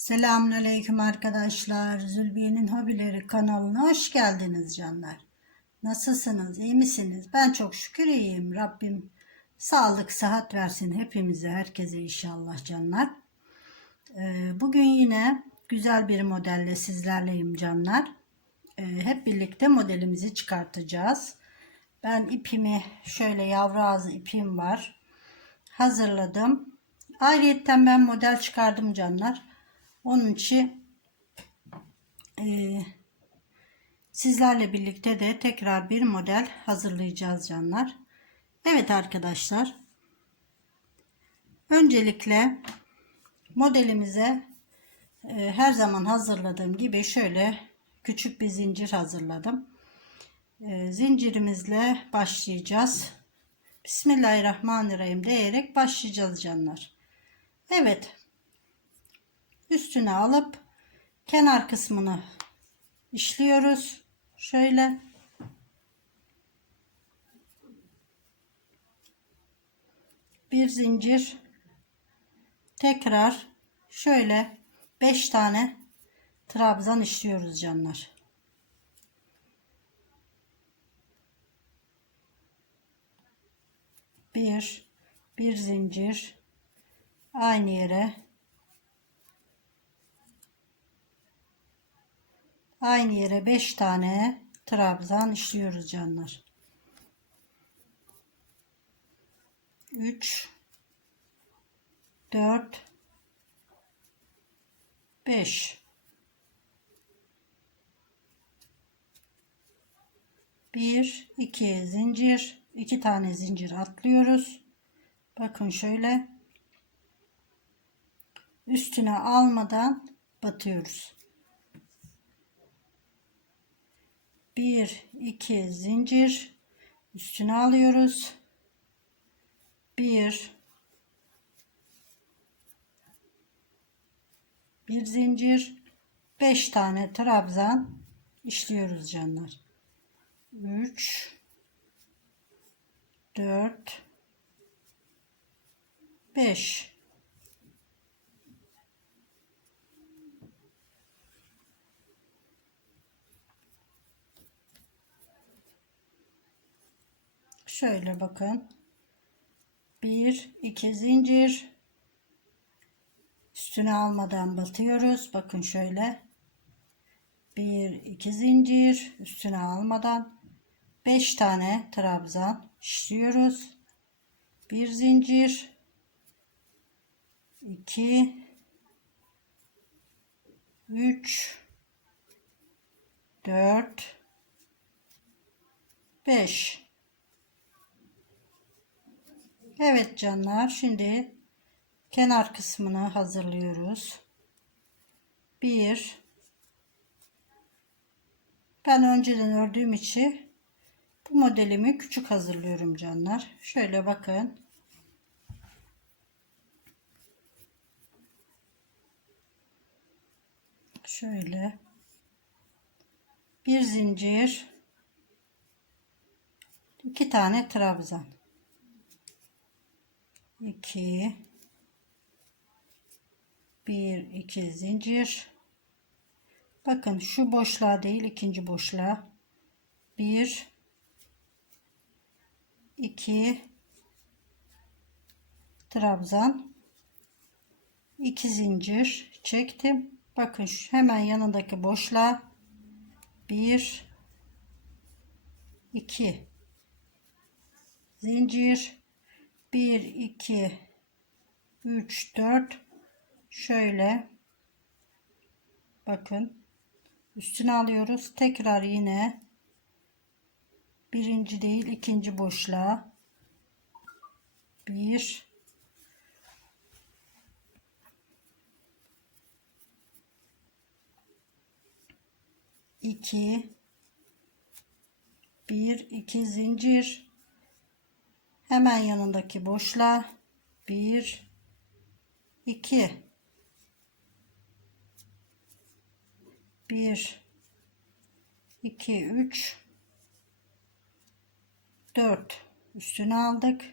Selamünaleyküm arkadaşlar. Zülbiye'nin Hobileri kanalına hoş geldiniz canlar. Nasılsınız? iyi misiniz? Ben çok şükür iyiyim. Rabbim sağlık, sıhhat versin hepimize, herkese inşallah canlar. Ee, Bugün yine güzel bir modelle sizlerleyim canlar. Ee, Hep birlikte modelimizi çıkartacağız. Ben ipimi şöyle yavru ağzı ipim var. Hazırladım. Ayrıyetten ben model çıkardım canlar. Onun için e, sizlerle birlikte de tekrar bir model hazırlayacağız canlar. Evet arkadaşlar. Öncelikle modelimize e, her zaman hazırladığım gibi şöyle küçük bir zincir hazırladım. E, zincirimizle başlayacağız. Bismillahirrahmanirrahim diyerek başlayacağız canlar. Evet üstüne alıp kenar kısmını işliyoruz. Şöyle bir zincir tekrar şöyle 5 tane trabzan işliyoruz canlar. Bir, bir zincir aynı yere Aynı yere 5 tane trabzan işliyoruz canlar. 3 4 5 1 2 zincir 2 tane zincir atlıyoruz. Bakın şöyle üstüne almadan batıyoruz. 1 2 zincir. Üstüne alıyoruz. 1 bir zincir. 5 tane trabzan işliyoruz canlar. 3 4 5 Şöyle bakın. Bir, iki zincir. Üstüne almadan batıyoruz. Bakın şöyle. Bir, iki zincir. Üstüne almadan. Beş tane trabzan işliyoruz. Bir zincir. iki, üç, dört, beş. Evet canlar şimdi kenar kısmını hazırlıyoruz. Bir ben önceden ördüğüm için bu modelimi küçük hazırlıyorum canlar. Şöyle bakın. Şöyle bir zincir iki tane trabzan 2 1 2 zincir. Bakın şu boşluğa değil ikinci boşluğa. 1 2 trabzan. 2 zincir çektim. Bakın şu hemen yanındaki boşluğa. 1 2 zincir 1 2 3 4 şöyle. Bakın. Üstüne alıyoruz. Tekrar yine birinci değil ikinci boşluğa. 1 2 1 2 zincir Hemen yanındaki boşluğa 1 2 1 2 3 4 üstüne aldık.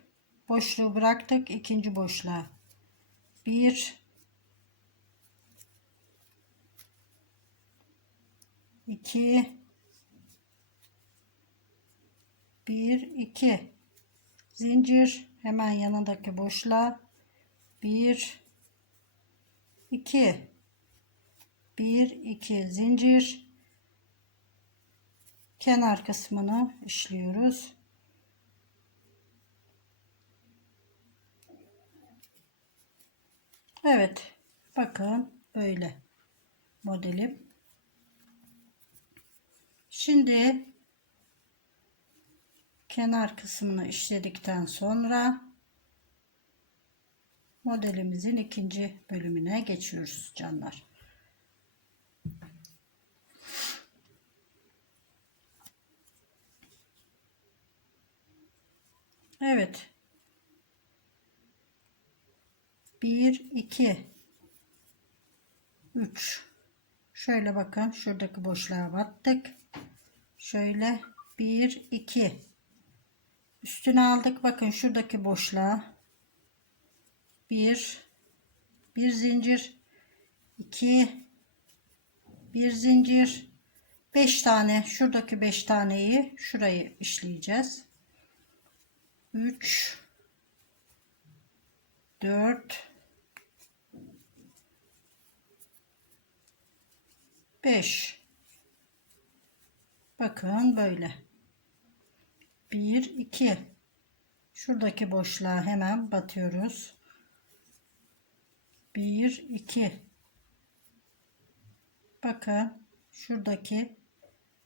Boşluğu bıraktık. ikinci boşluğa 1 2 1 2 zincir hemen yanındaki boşluğa 1 2 1 2 zincir kenar kısmını işliyoruz. Evet. Bakın böyle modelim. Şimdi kenar kısmını işledikten sonra modelimizin ikinci bölümüne geçiyoruz canlar. Evet. 1 2 3 Şöyle bakın şuradaki boşluğa battık. Şöyle 1 2 Üstüne aldık. Bakın şuradaki boşluğa 1 bir zincir 2 bir zincir 5 tane şuradaki 5 taneyi şurayı işleyeceğiz. 3 4 5 Bakın böyle. 1 2 Şuradaki boşluğa hemen batıyoruz. 1 2 Bakın şuradaki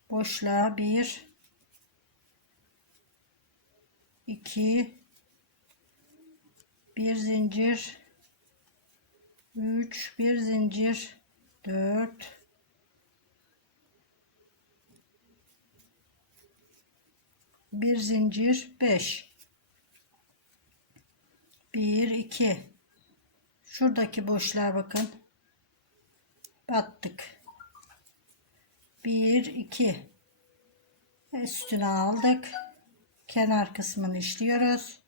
boşluğa 1 2 bir zincir 3 bir zincir 4 bir zincir 5 1 2 şuradaki boşluğa bakın. Battık. 1 2 üstüne aldık. Kenar kısmını işliyoruz.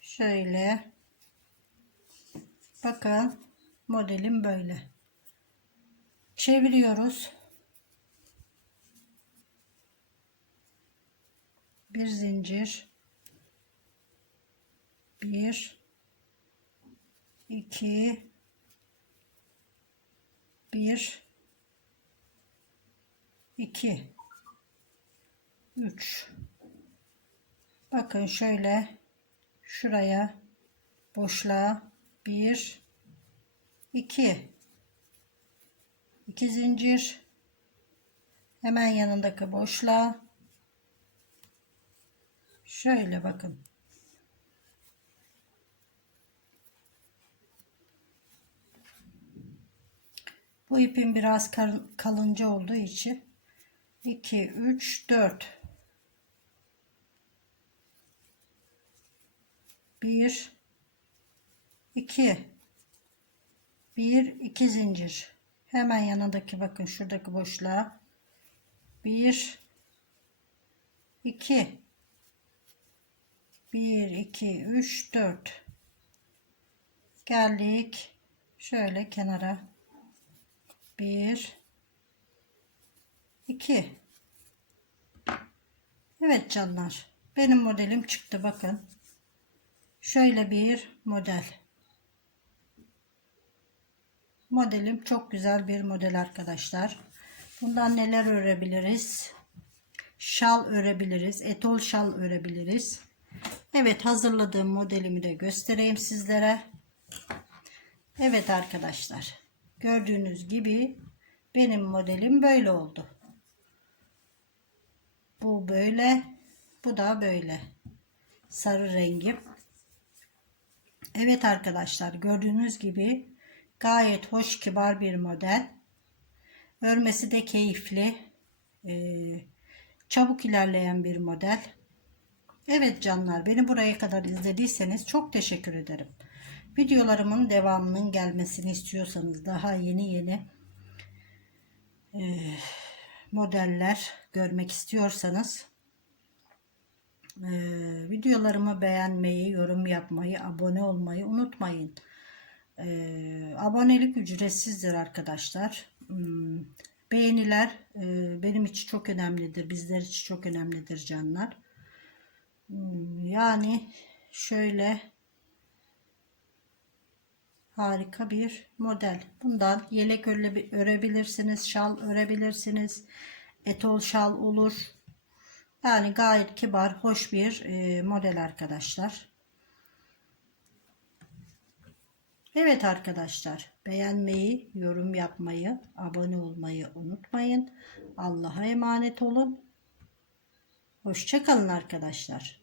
Şöyle. Bakın modelim böyle. Çeviriyoruz bir zincir. Bir. İki. Bir. İki. Üç. Bakın şöyle şuraya boşluğa bir. İki. İki zincir. Hemen yanındaki boşluğa şöyle bakın. Bu ipin biraz kalınca olduğu için 2 3 4 1 2 1 2 zincir. Hemen yanındaki bakın şuradaki boşluğa. 1 2 1 2 3 4 geldik şöyle kenara 1 2 Evet canlar benim modelim çıktı bakın Şöyle bir model. Modelim çok güzel bir model arkadaşlar. Bundan neler örebiliriz? Şal örebiliriz. Etol şal örebiliriz. Evet hazırladığım modelimi de göstereyim sizlere. Evet arkadaşlar. Gördüğünüz gibi benim modelim böyle oldu. Bu böyle. Bu da böyle. Sarı rengim. Evet arkadaşlar gördüğünüz gibi gayet hoş kibar bir model. Örmesi de keyifli. Ee, çabuk ilerleyen bir model. Evet canlar beni buraya kadar izlediyseniz çok teşekkür ederim. Videolarımın devamının gelmesini istiyorsanız daha yeni yeni e, modeller görmek istiyorsanız ee, videolarımı beğenmeyi, yorum yapmayı, abone olmayı unutmayın. Ee, abonelik ücretsizdir arkadaşlar. Hmm, beğeniler e, benim için çok önemlidir. Bizler için çok önemlidir canlar. Hmm, Yani şöyle harika bir model. Bundan yelek öre- örebilirsiniz, şal örebilirsiniz. Etol şal olur. Yani gayet kibar, hoş bir e, model arkadaşlar. Evet arkadaşlar, beğenmeyi, yorum yapmayı, abone olmayı unutmayın. Allah'a emanet olun. Hoşçakalın arkadaşlar.